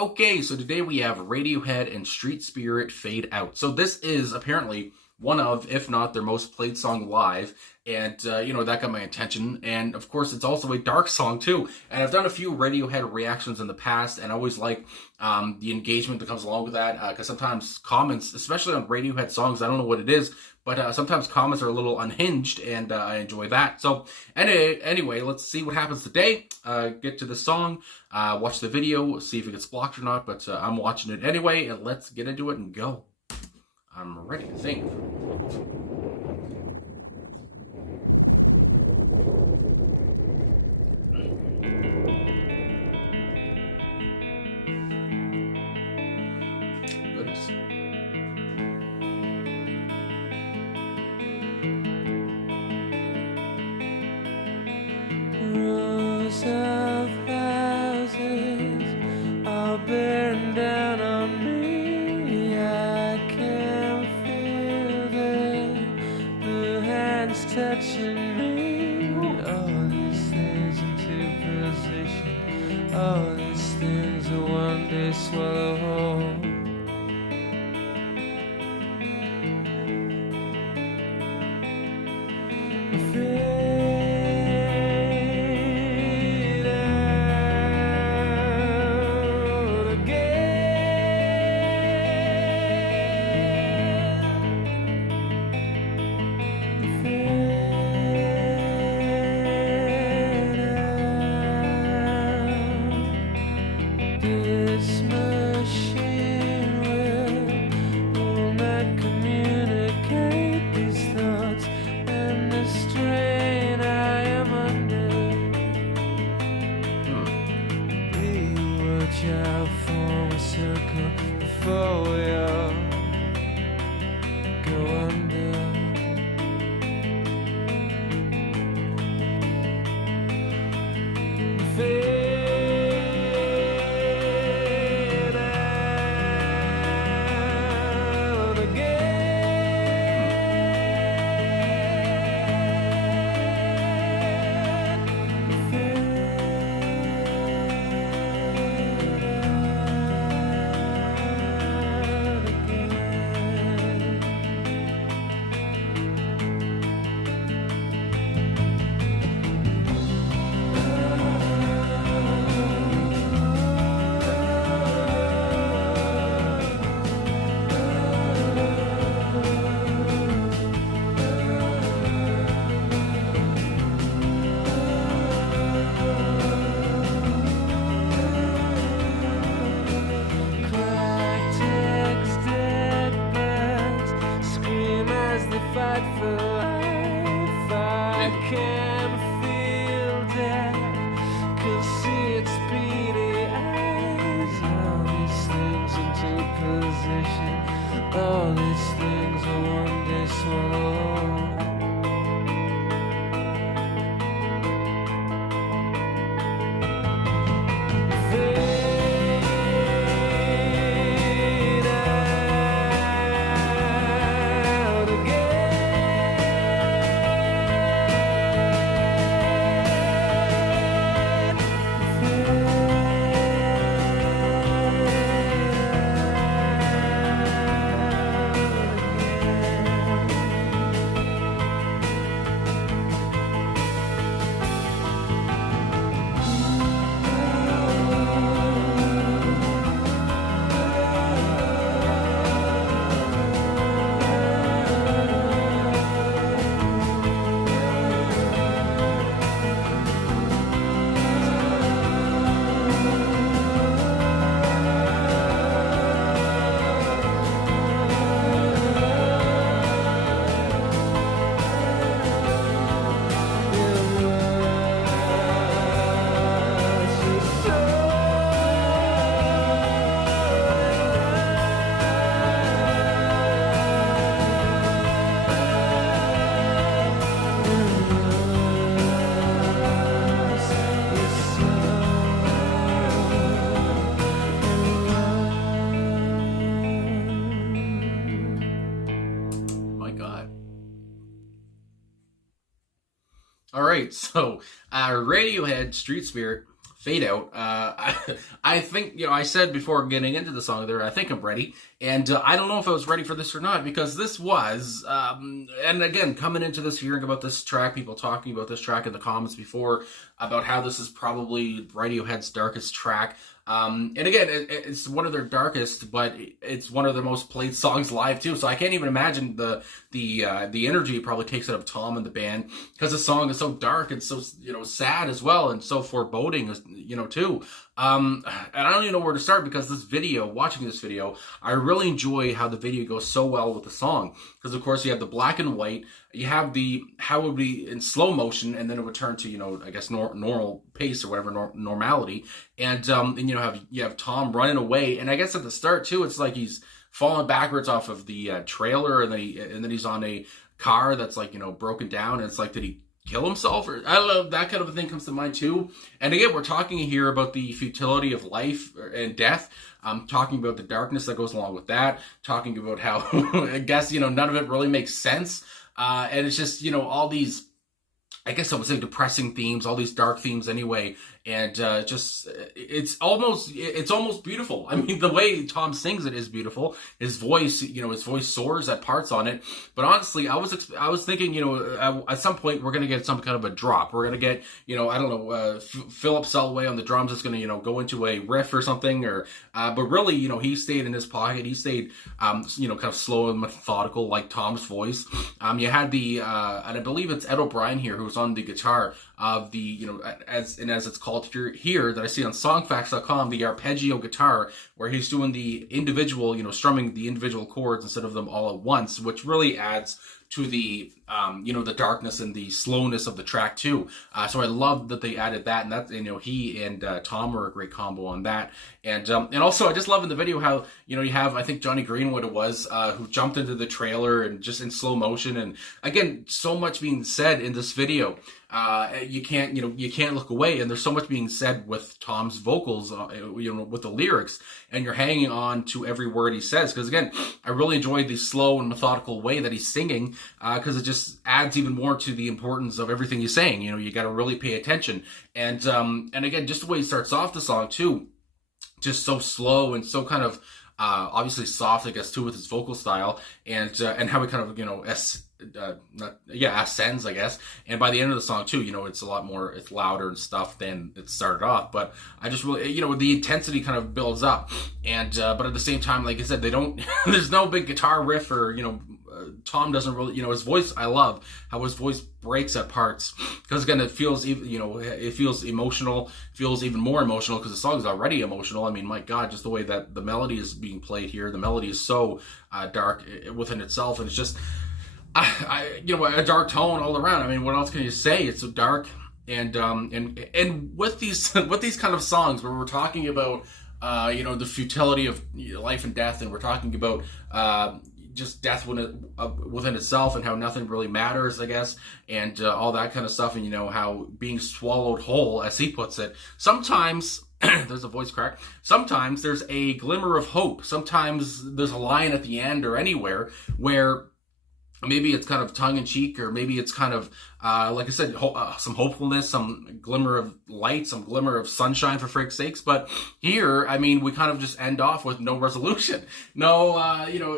Okay, so today we have Radiohead and Street Spirit Fade Out. So this is apparently one of, if not their most played song live, and that got my attention. And of course, it's also a dark song too. And I've done a few Radiohead reactions in the past, and I always like the engagement that comes along with that. Because sometimes comments, especially on Radiohead songs, I don't know what it is, but sometimes comments are a little unhinged, and I enjoy that. So anyway, let's see what happens today. Get to the song, watch the video, see if it gets blocked or not. But I'm watching it anyway, and let's get into it and go. I'm ready to think. Goodness. Rows of houses all bearing down on me. I can feel the hands touching me. All these things into position. All these things will one day swallow whole. This machine will not communicate these thoughts and the strain I am under. We watch out for a circle before we all go under. Fight for life. I can feel death, can see its beady eyes. All these things into position. All these things will one day swallow. All right, so Radiohead, Street Spirit, Fade Out. I think, I said before getting into the song there, I think I'm ready. And I don't know if I was ready for this or not, because this was, and again, coming into this, hearing about this track, people talking about this track in the comments before, about how this is probably Radiohead's darkest track. And again, it's one of their darkest, but it's one of their most played songs live too. So I can't even imagine the energy it probably takes out of Tom and the band, because the song is so dark and so sad as well, and so foreboding, too. And I don't even know where to start, because watching this video, I really enjoy how the video goes so well with the song. Because of course you have the black and white, you have how it would be in slow motion, and then it would turn to, I guess normal pace or whatever, normality. And you have Tom running away, and I guess at the start too, it's like he's falling backwards off of the trailer, and then he's on a car that's like broken down, and it's like, did he kill himself? Or I don't know, that kind of a thing comes to mind too. And again, we're talking here about the futility of life and death. I'm talking about the darkness that goes along with that, talking about how I guess none of it really makes sense, and it's just all these, I guess I would say, depressing themes, all these dark themes anyway, and it's almost beautiful. I mean, the way Tom sings it is beautiful. His voice soars at parts on it. But honestly, I was thinking, at some point we're gonna get some kind of a drop. We're gonna get, I don't know, Philip Selway on the drums is gonna, go into a riff or something, or but really, he stayed in his pocket. He stayed, kind of slow and methodical, like Tom's voice. You had and I believe it's Ed O'Brien here who's on the guitar of the, as it's called here that I see on songfacts.com, the arpeggio guitar, where he's doing the individual, strumming the individual chords instead of them all at once, which really adds to the the darkness and the slowness of the track too. So I love that they added that, and that he and Tom were a great combo on that. And also I just love in the video how you have, I think Johnny Greenwood it was, who jumped into the trailer and just in slow motion, and again, so much being said in this video. You can't look away, and there's so much being said with Tom's vocals, with the lyrics, and you're hanging on to every word he says, because again, I really enjoyed the slow and methodical way that he's singing, because it just adds even more to the importance of everything he's saying. You got to really pay attention, and again, just the way he starts off the song too, just so slow and so kind of obviously soft, I guess, too, with his vocal style, and how he kind of ascends, I guess. And by the end of the song too, it's a lot more, it's louder and stuff than it started off. But I just really, the intensity kind of builds up, and but at the same time, like I said, they don't. There's no big guitar riff, or Tom doesn't really, his voice. I love how his voice breaks at parts, because again, it feels even, it feels emotional, feels even more emotional, because the song is already emotional. I mean, my God, just the way that the melody is being played here, the melody is so dark within itself, and it's just, a dark tone all around. I mean, what else can you say? It's so dark, and with these kind of songs where we're talking about the futility of life and death, and we're talking about just death within itself, and how nothing really matters, I guess, and all that kind of stuff, and how being swallowed whole, as he puts it, sometimes there's a voice crack, sometimes there's a glimmer of hope, sometimes there's a line at the end or anywhere where maybe it's kind of tongue-in-cheek, or maybe it's kind of, like I said, some hopefulness, some glimmer of light, some glimmer of sunshine, for frig's sakes. But here, I mean, we kind of just end off with no resolution, no,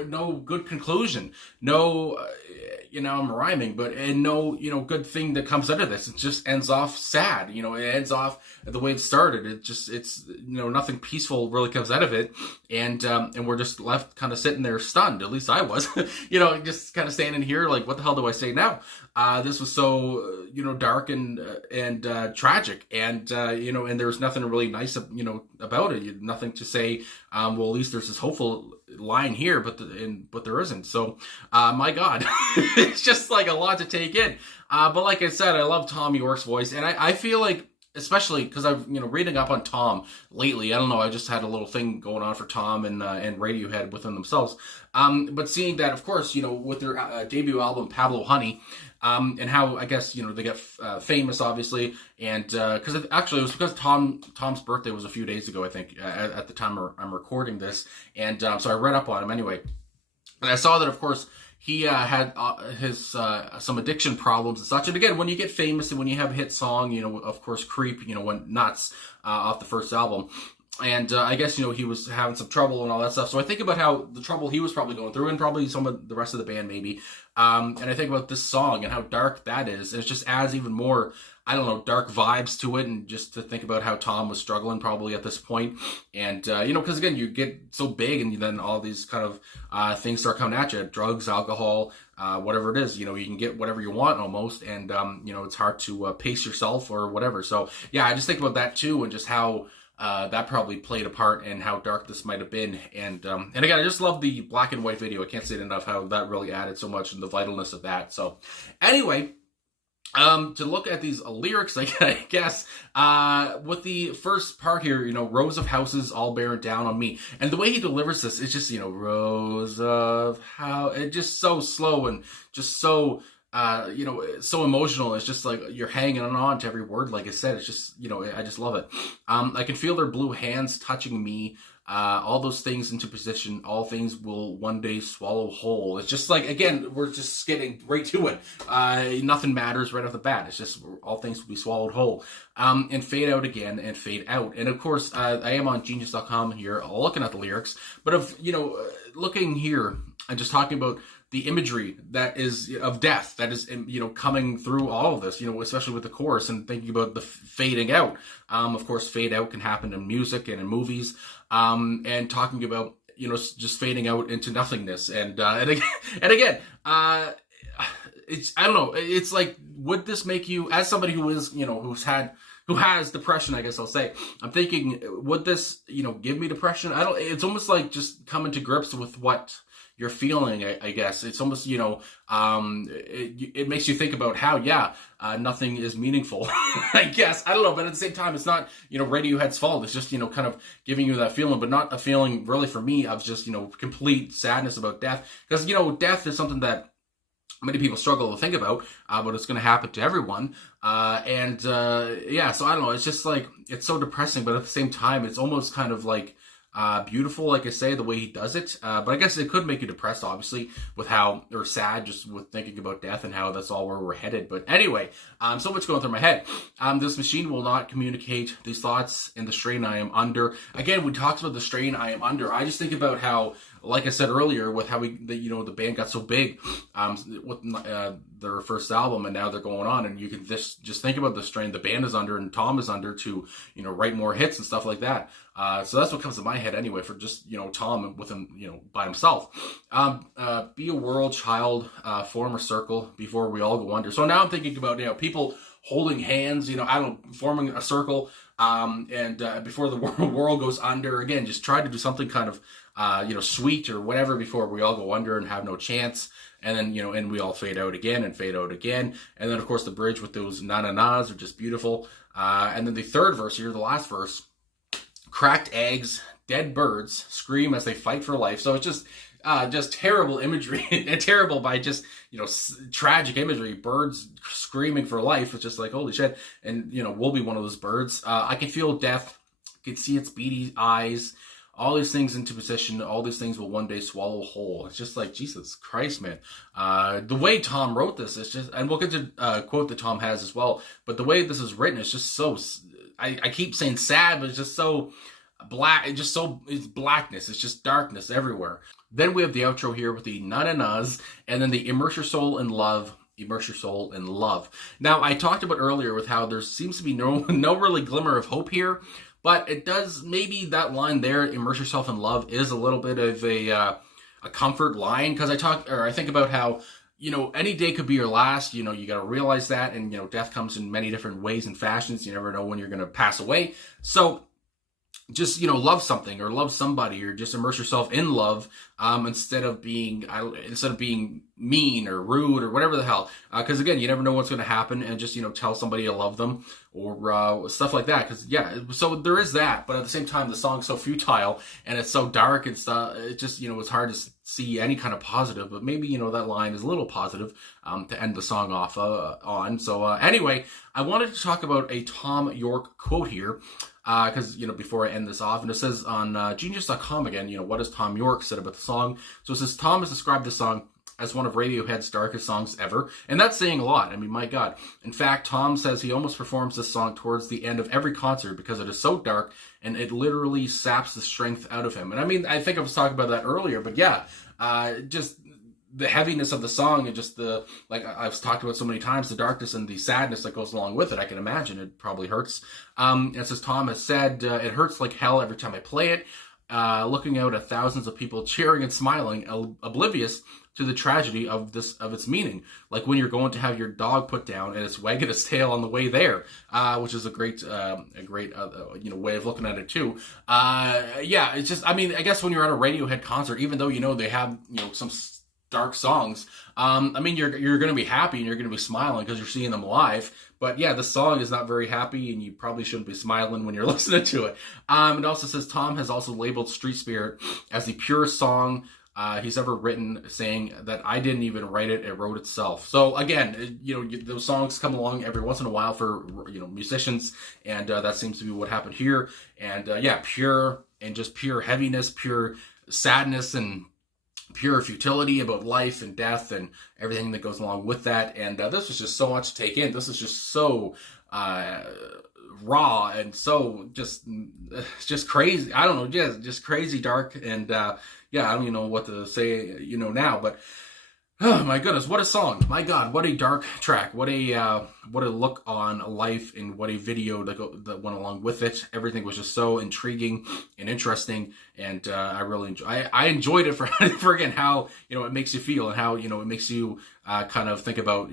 no good conclusion, no, I'm rhyming, but and no, good thing that comes out of this. It just ends off sad. It ends off the way it started. It's nothing peaceful really comes out of it, and we're just left kind of sitting there stunned. At least I was, just kind of standing here like, what the hell do I say now? This was so dark and tragic, and and there was nothing really nice about it. Nothing to say. Well, at least there's this hopeful line here, but there isn't. So my God, it's just like a lot to take in. But like I said, I love Tom York's voice, and I feel like, especially because I've reading up on Tom lately. I don't know, I just had a little thing going on for Tom and Radiohead within themselves. But seeing that, of course, with their debut album Pablo Honey, and how, I guess, they get famous, obviously, and because actually it was because Tom's birthday was a few days ago, I think, at the time I'm recording this, and so I read up on him anyway. And I saw that, of course, he had his some addiction problems and such. And again, when you get famous and when you have a hit song, of course, Creep, went nuts off the first album. And I guess, he was having some trouble and all that stuff. So I think about how the trouble he was probably going through, and probably some of the rest of the band maybe. And I think about this song and how dark that is. And it just adds even more, I don't know, dark vibes to it. And just to think about how Tom was struggling probably at this point. And, because again, you get so big and then all these kind of things start coming at you. Drugs, alcohol, whatever it is, you can get whatever you want almost. And, it's hard to pace yourself or whatever. So, yeah, I just think about that too, and just how that probably played a part in how dark this might have been. And again, I just love the black and white video. I can't say it enough how that really added so much and the vitalness of that. So anyway, to look at these lyrics, I guess, with the first part here, rows of houses all bearing down on me. And the way he delivers this, it's just, rows of it's just so slow and just so, so emotional. It's just like you're hanging on to every word. Like I said, it's just, I just love it. I can feel their blue hands touching me. All those things into position, all things will one day swallow whole. It's just like, again, we're just getting right to it. Nothing matters right off the bat. It's just all things will be swallowed whole. And fade out again and fade out. And of course, I am on genius.com here looking at the lyrics, but looking here and just talking about the imagery that is of death that is, coming through all of this, especially with the chorus, and thinking about the fading out. Of course, fade out can happen in music and in movies. And talking about, just fading out into nothingness. And again, it's, I don't know, it's like, would this make you, as somebody who is, who has depression, I guess I'll say, I'm thinking, would this, give me depression? It's almost like just coming to grips with what you're feeling, I guess. It's almost, it makes you think about how, nothing is meaningful, I guess. I don't know, but at the same time, it's not, Radiohead's fault. It's just, kind of giving you that feeling, but not a feeling really for me of just, complete sadness about death. Because, death is something that many people struggle to think about, but it's going to happen to everyone. So I don't know. It's just like, it's so depressing, but at the same time, it's almost kind of like, beautiful, like I say, the way he does it. But I guess it could make you depressed, obviously, or sad, just with thinking about death and how that's all where we're headed. But anyway, so much going through my head. This machine will not communicate these thoughts in the strain I am under. Again, we talked about the strain I am under. I just think about how, like I said earlier, with how the band got so big, with their first album, and now they're going on, and you can just think about the strain the band is under and Tom is under to, write more hits and stuff like that. So that's what comes to my head anyway, for just, Tom with him, by himself. Be a world child, form a circle before we all go under. So now I'm thinking about, people holding hands, forming a circle, and before the world goes under. Again, just try to do something kind of, sweet or whatever before we all go under and have no chance. And then, and we all fade out again and fade out again. And then, of course, the bridge with those na-na-nas are just beautiful. And then the third verse here, the last verse, cracked eggs, dead birds scream as they fight for life. So it's just terrible imagery, and terrible by just, tragic imagery. Birds screaming for life. It's just like, holy shit. And, we'll be one of those birds. I can feel death. I can see its beady eyes. All these things into position, all these things will one day swallow whole. It's just like, Jesus Christ, man. The way Tom wrote this, it's just, and we'll get to a quote that Tom has as well, but the way this is written, it's just so, I keep saying sad, but it's just so black, it's blackness, it's just darkness everywhere. Then we have the outro here with the na-na-nas, and then the immerse your soul in love. Immerse your soul in love. Now, I talked about earlier with how there seems to be no really glimmer of hope here. But it does, maybe that line there, immerse yourself in love, is a little bit of a comfort line. Because I think about how, any day could be your last. You got to realize that. And, death comes in many different ways and fashions. You never know when you're going to pass away. So just, love something or love somebody, or just immerse yourself in love, instead of being, mean or rude or whatever the hell. Because again, you never know what's going to happen, and just, tell somebody you love them or stuff like that. Because yeah, so there is that. But at the same time, the song's so futile and it's so dark and stuff. It just, it's hard to see any kind of positive. But maybe, that line is a little positive to end the song off on. So anyway, I wanted to talk about a Tom York quote here. Because, before I end this off, and it says on Genius.com again, what has Tom York said about the song? So it says, Tom has described the song as one of Radiohead's darkest songs ever. And that's saying a lot. I mean, my God. In fact, Tom says he almost performs this song towards the end of every concert because it is so dark and it literally saps the strength out of him. And I mean, I think I was talking about that earlier, but yeah, just the heaviness of the song and just the, like I've talked about so many times, the darkness and the sadness that goes along with it. I can imagine it probably hurts. It says, Tom has said, it hurts like hell every time I play it. Looking out at thousands of people cheering and smiling, oblivious to the tragedy of its meaning. Like when you're going to have your dog put down and it's wagging its tail on the way there, which is a great way of looking at it too. Yeah, it's just, I mean, I guess when you're at a Radiohead concert, even though, they have, some dark songs, I mean, you're going to be happy and you're going to be smiling because you're seeing them live. But yeah, the song is not very happy and you probably shouldn't be smiling when you're listening to it. It also says Tom has also labeled Street Spirit as the purest song he's ever written, saying that I didn't even write it, it wrote itself. So again, those songs come along every once in a while for, musicians, and that seems to be what happened here. And yeah, pure and just pure heaviness, pure sadness, and pure futility about life and death and everything that goes along with that. And this was just so much to take in. This is just so raw and so just crazy. I don't know, just crazy dark. And yeah, I don't even know what to say, now, but oh my goodness, what a song. My God, what a dark track. What a look on life, and what a video that went along with it. Everything was just so intriguing and interesting, and I really I enjoyed it for again, how, it makes you feel, and how, it makes you kind of think about,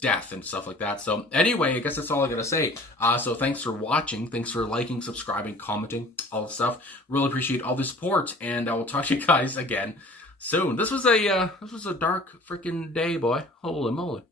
death and stuff like that. So anyway, I guess that's all I gotta say. So thanks for watching. Thanks for liking, subscribing, commenting, all the stuff. Really appreciate all the support, and I will talk to you guys again soon. This was a dark freaking day, boy. Holy moly.